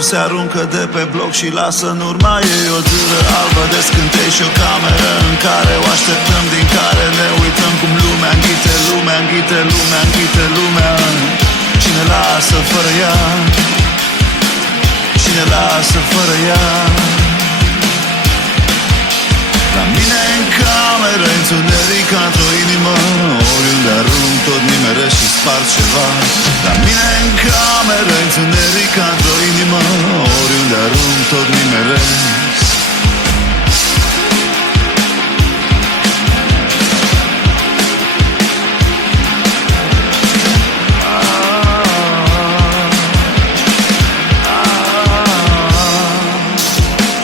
stop se aruncă de pe bloc și lasă în urma ei o dâră albă de scântei și o cameră în care o așteptăm, din care ne uităm cum lumea înghite, lumea înghite, lumea înghite, lumea. Cine lasă fără ea? Cine lasă fără ea? La mine în cameră, întuneric ca într-o inimă, oriunde arunc tot nimeresc și spart ceva. La mine în cameră, întuneric ca într-o inimă, oriunde arunc tot nimeresc.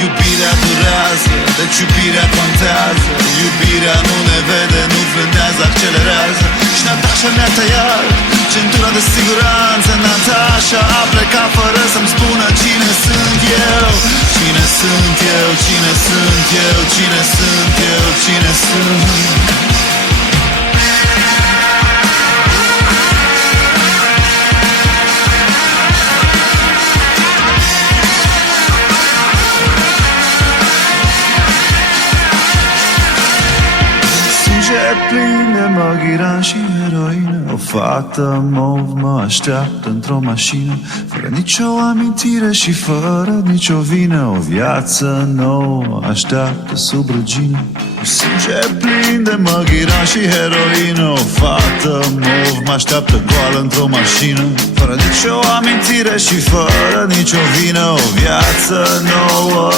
Iubirea durează, deci iubirea contează. Iubirea nu ne vede, nu frânează, accelerează. Și Natasha mi-a tăiat centura de siguranță. Natasha a plecat fără să-mi spună cine sunt eu. Cine sunt eu, cine sunt eu, cine sunt eu, cine sunt. Plin de maghiran și heroină. O fată mov mă așteaptă într-o mașină, fără nicio amintire și fără nicio vină. O viață nouă așteaptă sub rugină. Cu sânge plin de maghiran și heroină. O fată mov mă așteaptă goală într-o mașină, fără nicio amintire și fără nicio vină. O viață nouă.